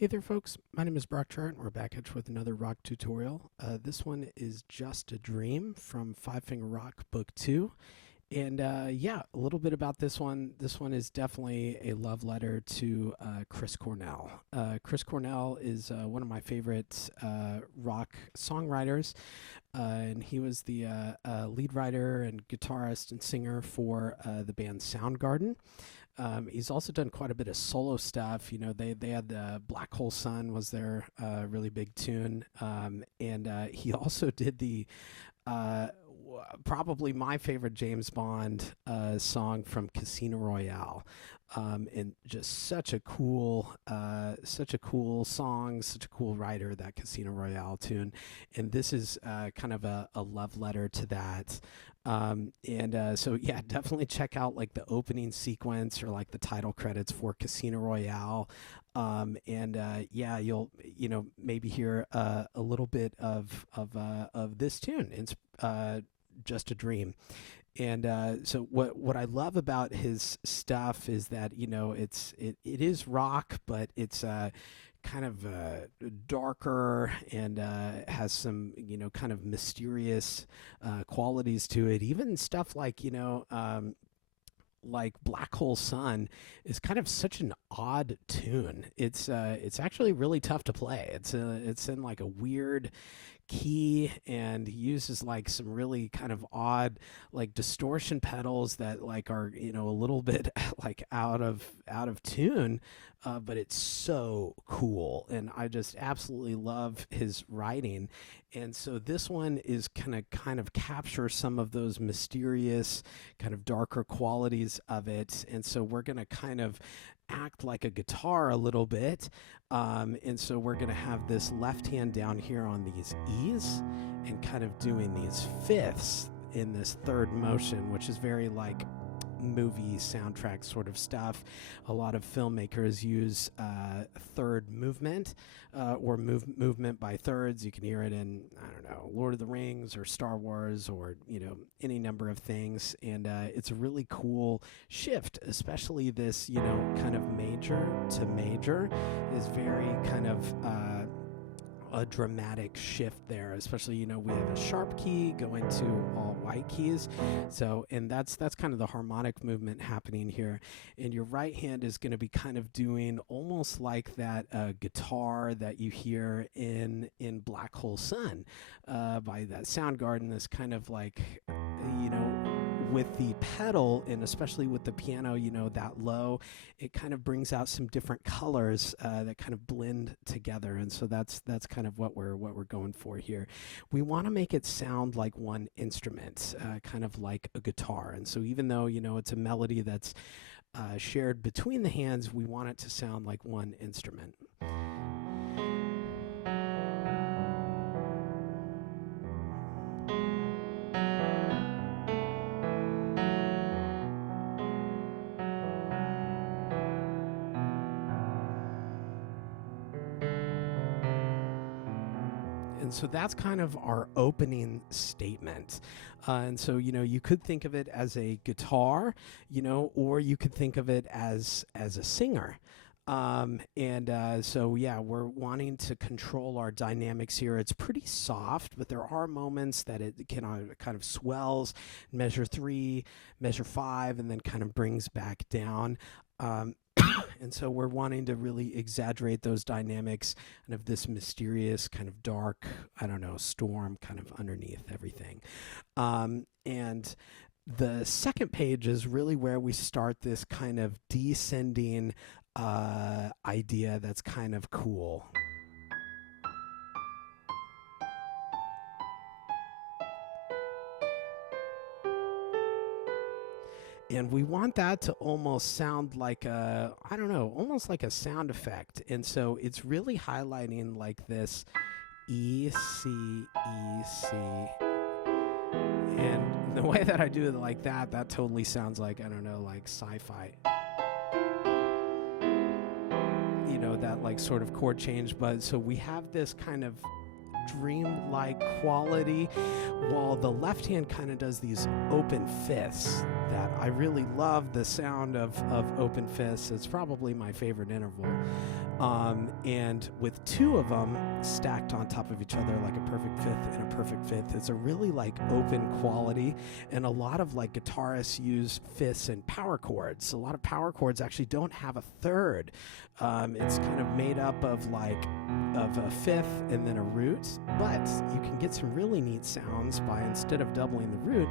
Hey there folks, my name is Brock Chart and we're back at you with another rock tutorial. This one is Just a Dream from Five Finger Rock Book 2. And yeah, a little bit about this one. This one is definitely a love letter to Chris Cornell. Chris Cornell is one of my favorite rock songwriters, and he was the lead writer and guitarist and singer for the band Soundgarden. He's also done quite a bit of solo stuff. You know, they had the Black Hole Sun was their really big tune, and he also did the probably my favorite James Bond song from Casino Royale. And just such a cool song, such a cool writer, that Casino Royale tune. And this is kind of a love letter to that. So yeah, definitely check out like the opening sequence or like the title credits for Casino Royale. Yeah, you'll maybe hear a little bit of this tune. It's Just a Dream. And so what I love about his stuff is that it is rock, but it's kind of darker and has some kind of mysterious qualities to it. Even stuff like Black Hole Sun is kind of such an odd tune. It's actually really tough to play. It's in like a weird key, and he uses like some really kind of odd like distortion pedals that like are a little bit like out of tune, but it's so cool, and I just absolutely love his writing. And so this one is kind of capture some of those mysterious kind of darker qualities of it, and so we're gonna kind of act like a guitar a little bit. And so we're going to have this left hand down here on these E's and kind of doing these fifths in this third motion, which is very like movie soundtrack sort of stuff. A lot of filmmakers use third movement or movement by thirds. You can hear it in, I don't know, Lord of the Rings or Star Wars or any number of things, and it's a really cool shift, especially this kind of major to major is very kind of a dramatic shift there, especially we have a sharp key going to all white keys, so and that's kind of the harmonic movement happening here. And your right hand is going to be kind of doing almost like that guitar that you hear in Black Hole Sun by that Soundgarden. This kind of like with the pedal, and especially with the piano, that low, it kind of brings out some different colors that kind of blend together. And so that's kind of what we're going for here. We want to make it sound like one instrument, kind of like a guitar. And so even though it's a melody that's shared between the hands, we want it to sound like one instrument. And so that's kind of our opening statement. And so, you could think of it as a guitar, or you could think of it as a singer. So, yeah, we're wanting to control our dynamics here. It's pretty soft, but there are moments that it can kind of swells, measure 3, measure 5, and then kind of brings back down. And so we're wanting to really exaggerate those dynamics and of this mysterious kind of dark, I don't know, storm kind of underneath everything. And the second page is really where we start this kind of descending idea that's kind of cool. And we want that to almost sound like almost like a sound effect. And so it's really highlighting like this E, C, E, C. And the way that I do it like that totally sounds like, I don't know, like sci-fi. That like sort of chord change. But so we have this kind of dream-like quality, while the left hand kind of does these open fifths. that I really love the sound of open fists. It's probably my favorite interval. And with two of them stacked on top of each other like a perfect fifth and a perfect fifth, it's a really like open quality. And a lot of like guitarists use fifths and power chords. A lot of power chords actually don't have a third. It's kind of made up of a fifth and then a root, but you can get some really neat sounds by, instead of doubling the root,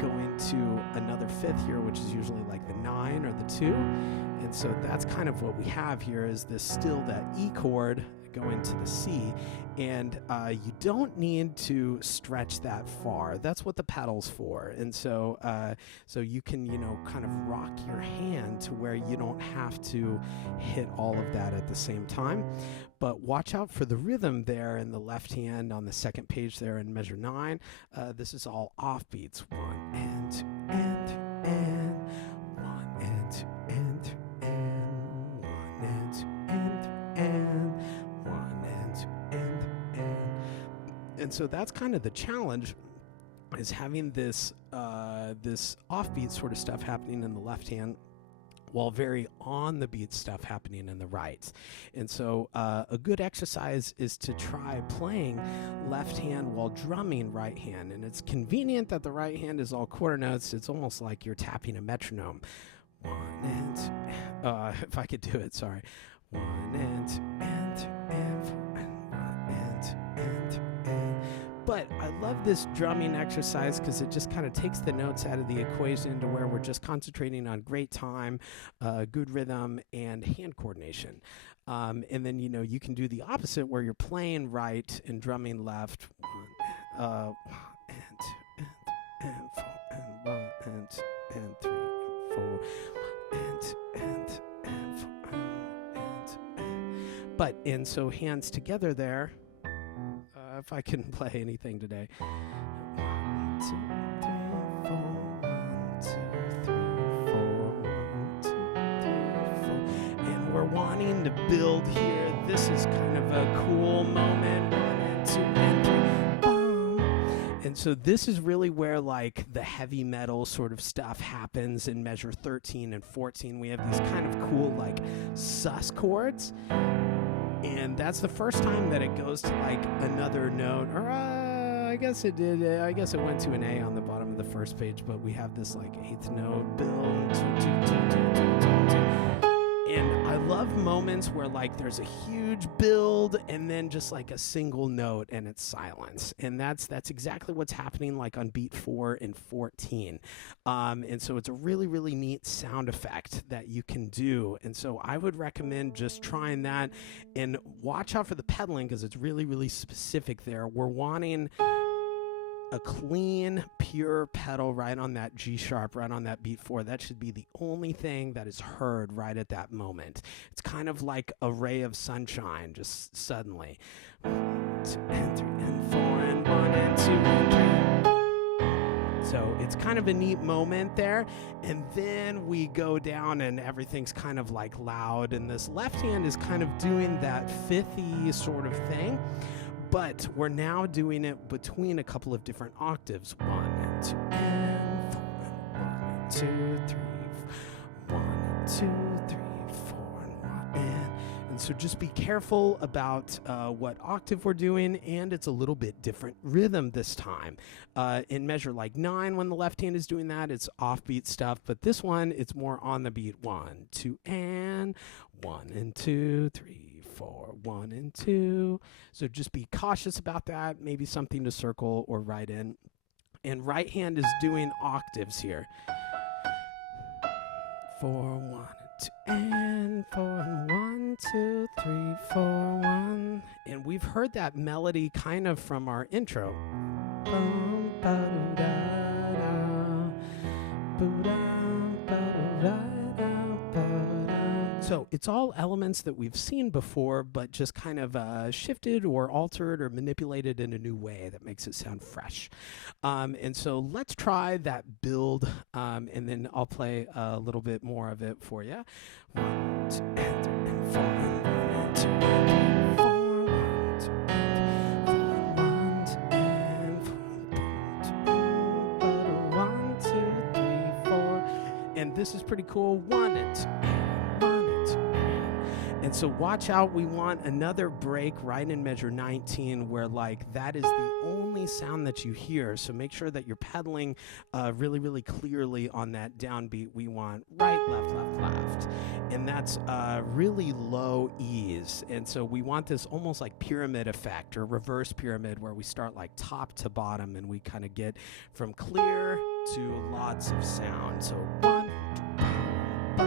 going to another fifth here, which is usually like the 9 or the 2. And so that's kind of what we have here, is this still that E chord going to the C, and you don't need to stretch that far. That's what the pedal's for. And so so you can, kind of rock your hand to where you don't have to hit all of that at the same time. But watch out for the rhythm there in the left hand on the second page there in measure 9. This is all off beats. 1 and 2 and 3 and 1 and 2 and 3 and 1 and 2 and 3 and 1 and 2 and 3 and so that's kind of the challenge, is having this this offbeat sort of stuff happening in the left hand, while very on the beat stuff happening in the right. And so a good exercise is to try playing left hand while drumming right hand. And it's convenient that the right hand is all quarter notes. It's almost like you're tapping a metronome. 1 and 2, if I could do it, sorry. 1 and 2 and 3 and 4 and 1 and 2 and 3 and. But I love this drumming exercise because it just kind of takes the notes out of the equation to where we're just concentrating on great time, good rhythm, and hand coordination. And then, you can do the opposite where you're playing right and drumming left. 1 and 2 and 3 and 4 and 1 and 2 and 3 and 4 and 2 and 3 and 4 and 2 and. But, and so hands together there. If I can play anything today. 1, 2, 3, 4. 1, 2, 3, 4. 1, 2, 3, 4. And we're wanting to build here. This is kind of a cool moment. 1 and 2 and 3. Boom. And so this is really where like the heavy metal sort of stuff happens in measure 13 and 14. We have these kind of cool like sus chords. And that's the first time that it goes to like another note, or I guess it did. I guess it went to an A on the bottom of the first page, but we have this like 8th note build. 2, 2, 2, 2, 2, 2, 2. And I love moments where like there's a huge build and then just like a single note and it's silence. And that's exactly what's happening like on beat 4 and 14. And so it's a really, really neat sound effect that you can do. And so I would recommend just trying that, and watch out for the pedaling because it's really, really specific there. We're wanting a clean, pure pedal right on that G sharp, right on that beat 4. That should be the only thing that is heard right at that moment. It's kind of like a ray of sunshine, just suddenly. 1, 2 and 3 and 4 and 1 and 2 and 3. So it's kind of a neat moment there. And then we go down and everything's kind of like loud. And this left hand is kind of doing that fifth-y sort of thing. But we're now doing it between a couple of different octaves. 1 and 2 and 4 and 1 and 2, 3, 1 and 2, 3, 4 and 1 and so just be careful about what octave we're doing, and it's a little bit different rhythm this time. In measure like 9, when the left hand is doing that, it's offbeat stuff, but this one, it's more on the beat. 1, 2 and 1 and 2, 3, 4, 1 and 2. So just be cautious about that. Maybe something to circle or write in. And right hand is doing octaves here. 4, 1 and 2 and 4 and 1, 2, 3, 4, 1. And we've heard that melody kind of from our intro. Bum, ba-do-da-da, boo-dum, ba-do-da-da, ba-dum. So it's all elements that we've seen before, but just kind of shifted or altered or manipulated in a new way that makes it sound fresh. And so let's try that build, and then I'll play a little bit more of it for you. 1, 2, and 3, and 4, and 1, and 2, and 3, 4, 1, 2, and 4, 1, 2, and 4, 1, 2, 3, 4. and this is pretty cool. 1 and 2 and 1 and 2 and so watch out. We want another break right in measure 19 where like that is the only sound that you hear. So make sure that you're pedaling really, really clearly on that downbeat. We want right, left, left, left. And that's really low E's. And so we want this almost like pyramid effect or reverse pyramid where we start like top to bottom and we kind of get from clear to lots of sound. So 1, 2,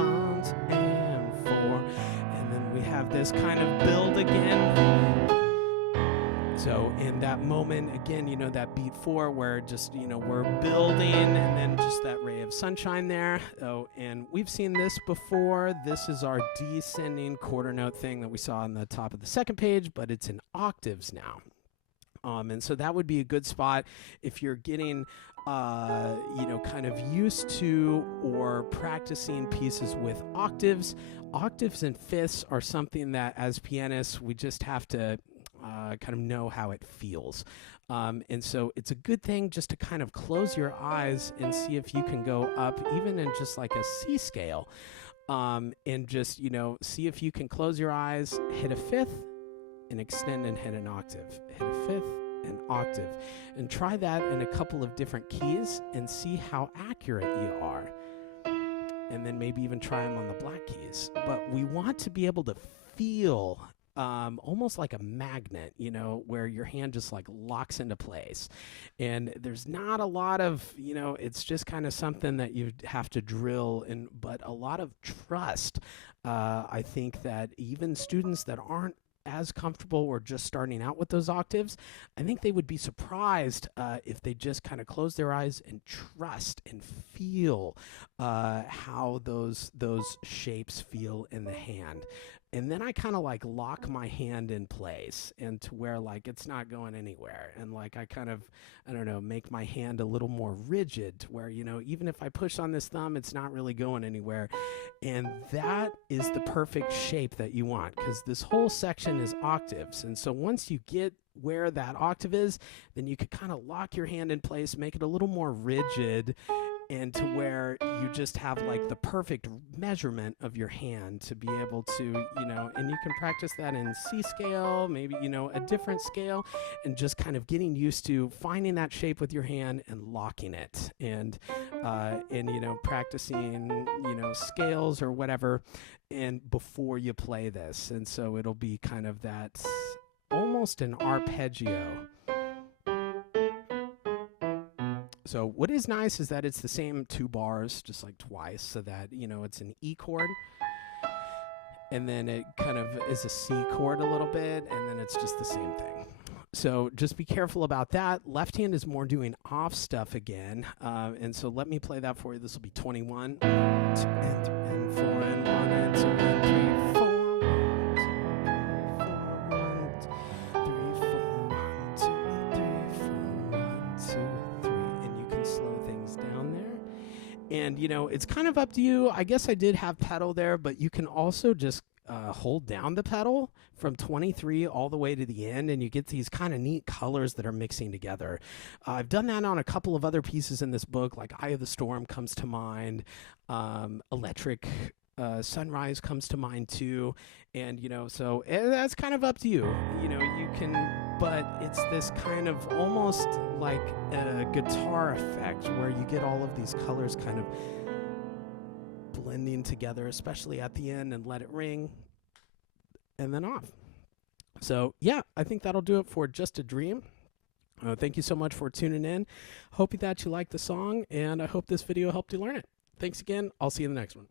1 and 4. And then we have this kind of build again. So in that moment, again, you know, that beat 4 where just, you know, we're building and then just that ray of sunshine there. Oh, and we've seen this before. This is our descending quarter note thing that we saw on the top of the second page, but it's in octaves now. And so that would be a good spot if you're getting, you know, kind of used to or practicing pieces with octaves. Octaves and fifths are something that as pianists, we just have to kind of know how it feels. And so it's a good thing just to kind of close your eyes and see if you can go up even in just like a C scale, and just, you know, see if you can close your eyes, hit a fifth and extend and hit an octave, hit a fifth and octave, and try that in a couple of different keys and see how accurate you are. And then maybe even try them on the black keys. But we want to be able to feel almost like a magnet, you know, where your hand just like locks into place. And there's not a lot of, you know, it's just kind of something that you have to drill in, but a lot of trust. I think that even students that aren't as comfortable or just starting out with those octaves, I think they would be surprised if they just kind of close their eyes and trust and feel how those shapes feel in the hand. And then I kind of like lock my hand in place and to where like it's not going anywhere. And like I kind of, I don't know, make my hand a little more rigid to where, you know, even if I push on this thumb, it's not really going anywhere. And that is the perfect shape that you want because this whole section is octaves. And so once you get where that octave is, then you could kind of lock your hand in place, make it a little more rigid, and to where you just have like the perfect measurement of your hand to be able to, you know, and you can practice that in C scale, maybe, you know, a different scale, and just kind of getting used to finding that shape with your hand and locking it, and you know, practicing, you know, scales or whatever, and before you play this. And so it'll be kind of that almost an arpeggio. So what is nice is that it's the same 2 bars, just like twice, so that, you know, it's an E chord, and then it kind of is a C chord a little bit, and then it's just the same thing. So just be careful about that. Left hand is more doing off stuff again, and so let me play that for you. This will be 21, 2 and 3 and 4 and 1 and 2 and 3, 4. 1, 2, 3, 4, 1, 2, 3, 4, 1, 2, 3, and you can slow things down there. And, you know, it's kind of up to you. I guess I did have pedal there, but you can also just hold down the pedal from 23 all the way to the end, and you get these kind of neat colors that are mixing together. I've done that on a couple of other pieces in this book, like Eye of the Storm comes to mind, Electric Sunrise comes to mind too. And, you know, so that's kind of up to you. You know, you can, but it's this kind of almost like a guitar effect where you get all of these colors kind of blending together, especially at the end, and let it ring and then off. So yeah, I think that'll do it for Just a Dream. Thank you so much for tuning in. Hope that you liked the song, and I hope this video helped you learn it. Thanks again. I'll see you in the next one.